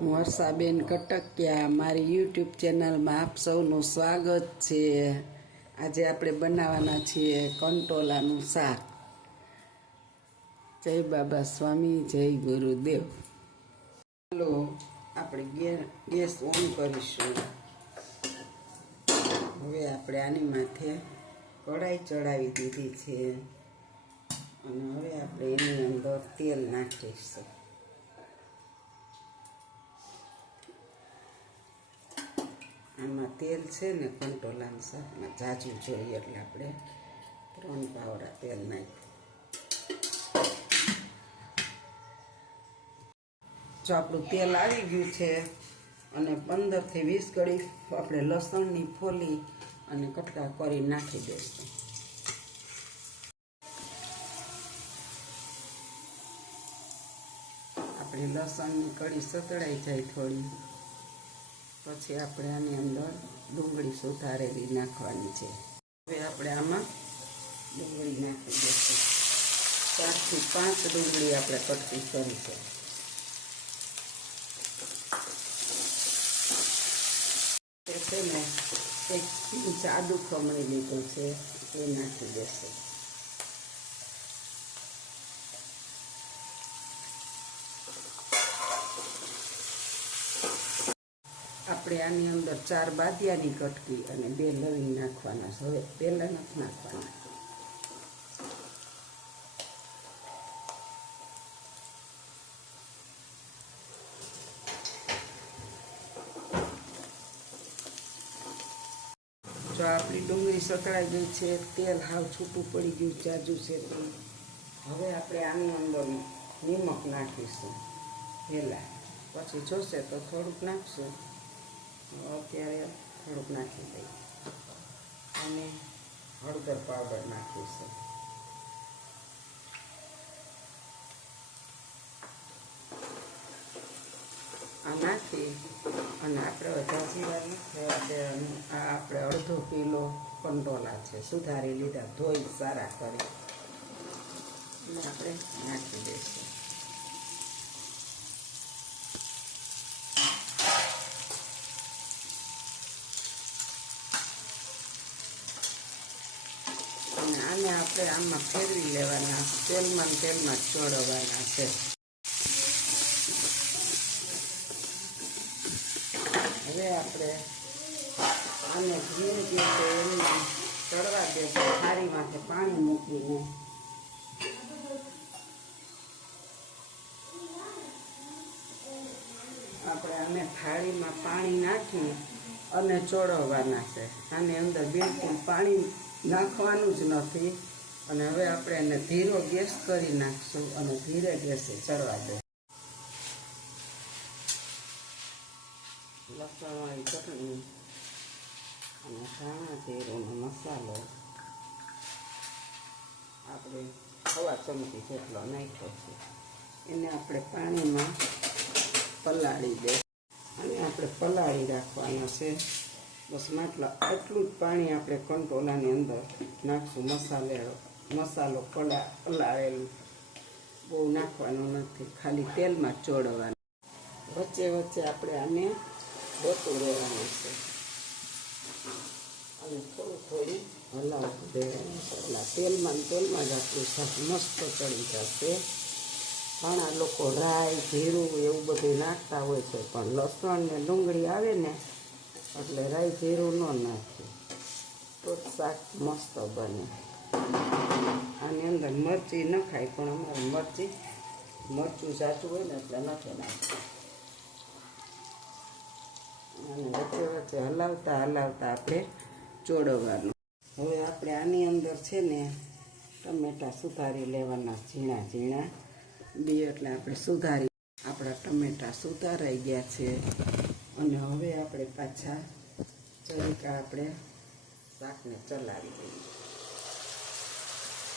હું હર્ષાબેન કટકિયા, મારી યુટ્યુબ ચેનલમાં આપ સૌનું સ્વાગત છે. આજે આપણે બનાવવાના છીએ કંટોલાનું શાક. જય બાબા સ્વામી, જય ગુરુદેવ. ચાલો, આપણે ગેસ ઓન કરીશું. હવે આપણે આની માથે કઢાઈ ચડાવી દીધી છે. અને હવે આપણે એની અંદર તેલ નાખીશું. આમાં તેલ છે ને કંટોલાનું શાકમાં જાજુ જોઈએ એટલે આપણે ત્રણ પાવડા તેલ નાખ્યું. જો આપણું તેલ આવી ગયું છે અને પંદરથી વીસ કડી આપણે લસણની ફોલી અને કટકા કરી નાખી દઈશું. આપણી લસણની કડી સતળાઈ જાય થોડી. પછી આપણે આની અંદર ડુંગળી સુધારેલી નાખવાની છે. હવે આપણે આમાં ડુંગળી નાખી દઈશું. ચારથી પાંચ ડુંગળી આપણે કટકી કરીશું છે. ને એક ઇંચ આદુ ખમણી લીધું છે, એ નાખી દેશે આપણે આની અંદર ચાર બાદિયાની કટકી અને બે લવિંગ નાખવાના હવે પહેલા નથી નાખવાના. જો આપણી ડુંગળી સતળાઈ ગઈ છે, તેલ હાવ છૂટું પડી ગયું, જાજુ છે તો. હવે આપણે આની અંદર નિમક નાખીશું. પહેલાં. પછી જોશે તો થોડુંક નાખશું. અત્યારે થોડુંક નાખી દઈ અને હળદર પાવડર નાખીશું આ નાખી અને આપણે દેવાનું આ આપણે અડધો કિલો કંટોલા છે, સુધારી લીધા, ધોઈ, સારા કરી. આપણે નાખી દઈશું અને આને આપણે આમાં ફેરવી લેવાના તેલમાં તેલમાં જ ચોળવવાના છે. હવે આપણે આને ધીરે ધીરે એમને ચડવા દેશું થાળીમાંથી પાણી મૂકીને. આપણે આને થાળીમાં પાણી નાખી અને ચોળવવાના છે. આની અંદર બિલકુલ પાણી નાખવાનું જ નથી. અને હવે આપણે એને ધીરો ગેસ કરી નાખશું અને ધીરે ગેસે ચડવા દે. લસણવાળી ચટણી અને ધાણા જીરુંનો મસાલો આપણે હવા ચમચી જેટલો નાખ્યો છે, એને આપણે પાણીમાં પલાળી દે. અને આપણે પલાળી રાખવાના છે. બસ માટલા, એટલું જ પાણી આપણે કંટોલાની અંદર નાખશું મસાલે મસાલો પલા, પલાળેલું. બહુ નાખવાનું નથી, ખાલી તેલમાં ચોળવાનું. વચ્ચે વચ્ચે આપણે આને હોતું રહેવાનું છે. અને થોડું થોડું હલાવતું દેવાનું છે. એટલે તેલમાં તેલમાં જ આપણું શાક મસ્ત ચડી જશે. ઘણા લોકો રાઈ, જીરું એવું બધું નાખતા હોય છે, પણ લસણ ને ડુંગળી આવે ને, એટલે રાઈ, જીરું ન નાખે. તો શાક મસ્ત બને. આની અંદર મરચી ન ખાય, પણ અમારે મરચી, મરચું સાચું હોય ને એટલે નથી નાખતું અને વચ્ચે વચ્ચે હલાવતા હલાવતા આપણે ચોડવાનું હવે આપણે આની અંદર છે ને ટમેટા સુધારી લેવાના, ઝીણા ઝીણા. બે એટલે આપણે સુધારી, આપણા ટમેટા સુધારાઈ ગયા છે. અને હવે આપણે પાછા ચરીકા આપણે શાકને ચલાવી દઈએ.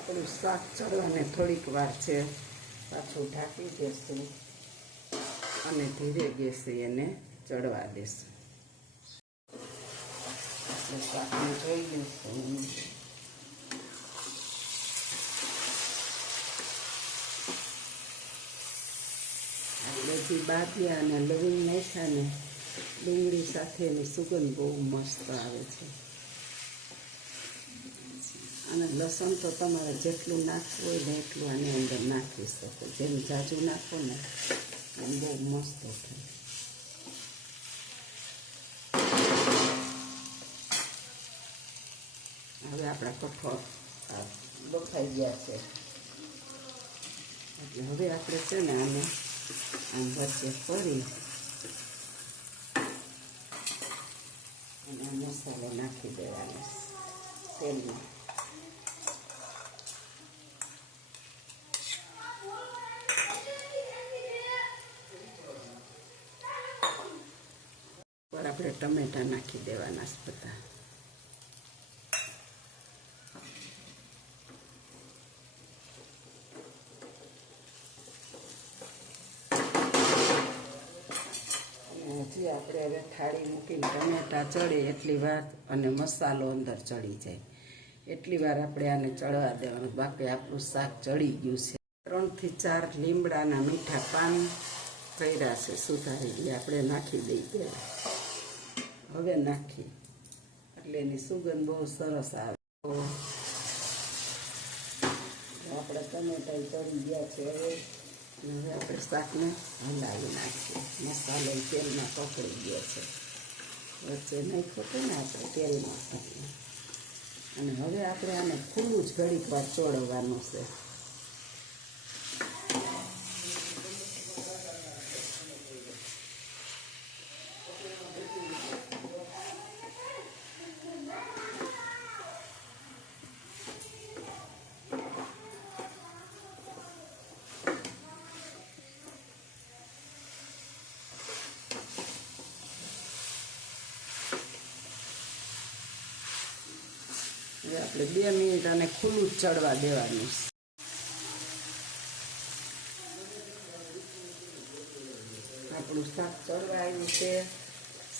આપણું શાક ચડવાને થોડીક વાર છે. પાછું ઢાંકી દેશું અને ધીરે ગેસે એને ચડવા દેશું. આપણે શાકને બાદિયા અને લવિંગ નાખ્યા ને ડુંગળી સાથેની સુગંધ બહુ મસ્ત આવે છે. અને લસણ તો તમારે જેટલું નાખવું હોય ને એટલું આની અંદર નાખી શકો. જેમ જાજુ નાખો ને એમ બહુ મસ્ત થાય. હવે આપણા કઠોળ બફાઈ ગયા છે. એટલે હવે આપણે છે ને આને આમ વચ્ચે ફરી અને મસાલો નાખી દેવાનો તેલમાં પર આપણે ટમેટા નાખી દેવાના બધા. હજી આપણે હવે થાળી મૂકીને ટમેટા ચડે એટલી વાર અને મસાલો અંદર ચડી જાય. એટલી વાર આપણે આને ચડવા દેવાનું. બાકી આપણું શાક ચડી ગયું છે. ત્રણથી ચાર લીમડાના મીઠા પાન કર્યા છે. સુધારી આપણે નાખી દઈ પહેલાં હવે નાખી એટલે એની સુગંધ બહુ સરસ આવે. આપણે ટમેટા ચડી ગયા છે હવે. હવે આપણે શાકને હલાવી નાખીએ. મસાલો તેલમાં પકડી ગયો છે. વચ્ચે નાખ્યો હતો ને આપણે તેલમાં અને હવે આપણે આને ખુલ્લું જ ઘડીક વાર ચોળવવાનું છે. હવે આપણે બે મિનિટ આને ખુલ્લું ચડવા દેવાનું. આપણું શાક ચડવા આવ્યું છે.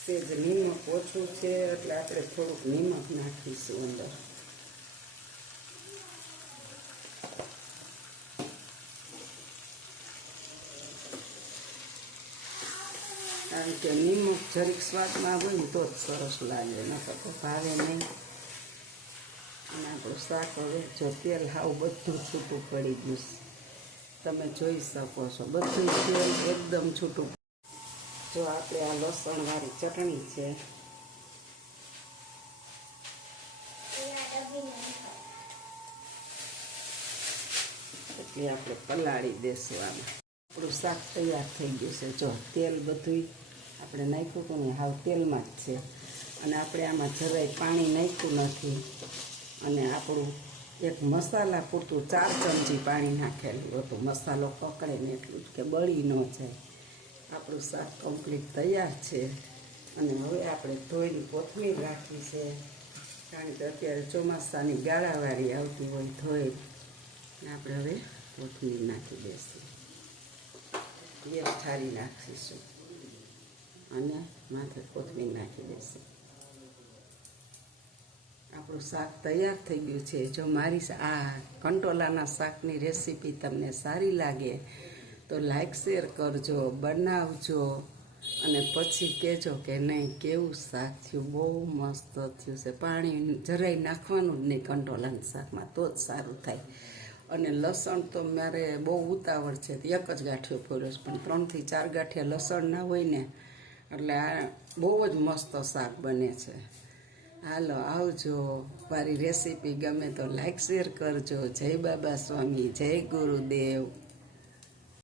સેજ નિમક ઓછું છે, એટલે આપણે થોડુંક નિમક નાખીશું અંદર. કારણ કે નિમક જરીક સ્વાદમાં હોય ને તો જ સરસ લાગે, નકર તો ભાવે નહીં. આપણું શાક હવે જો તેલ હાવ બધું છૂટું પડી ગયું છે. તમે જોઈ શકો છો, બધું તેલ એકદમ છૂટું જો આપણે આ લસણવાળી ચટણી છે. એટલે આપણે પલાળી દેશું આમાં આપણું શાક તૈયાર થઈ ગયું છે. જો તેલ બધું આપણે નાખ્યું હતું ને હાવ તેલમાં જ છે. અને આપણે આમાં જરાય પાણી નાખ્યું નથી. અને આપણું એક મસાલા પૂરતું ચાર ચમચી પાણી નાખેલું હતું. મસાલો પકડે ને એટલું કે બળી ન જાય. આપણું શાક કમ્પ્લીટ તૈયાર છે. અને હવે આપણે ધોઈને કોથમીર રાખી છે. કારણ કે અત્યારે ચોમાસાની ગાળાવાળી આવતી હોય ધોઈ. આપણે હવે કોથમીર નાખી દઈશું. એક થાળી નાખીશું અને માથે કોથમીર નાખી દઈશું. આપણું શાક તૈયાર થઈ ગયું છે. જો મારી આ કંટોલાના શાકની રેસીપી તમને સારી લાગે, તો લાઈક, શેર કરજો, બનાવજો અને પછી કહેજો કે નહીં, કેવું શાક થયું? બહુ મસ્ત થયું છે. પાણી જરાય નાખવાનું જ નહીં કંટોલાના શાકમાં, તો જ સારું થાય. અને લસણ તો મારે બહુ ઉતાવળ છે. એક જ ગાંઠિયો ફોર્યો છે, પણ ત્રણથી ચાર ગાંઠિયા લસણ ના હોય ને, એટલે આ બહુ જ મસ્ત શાક બને છે. હાલો આવજો. મારી રેસીપી ગમે તો લાઈક શેર કરજો. જય બાબા સ્વામી જય ગુરુદેવ.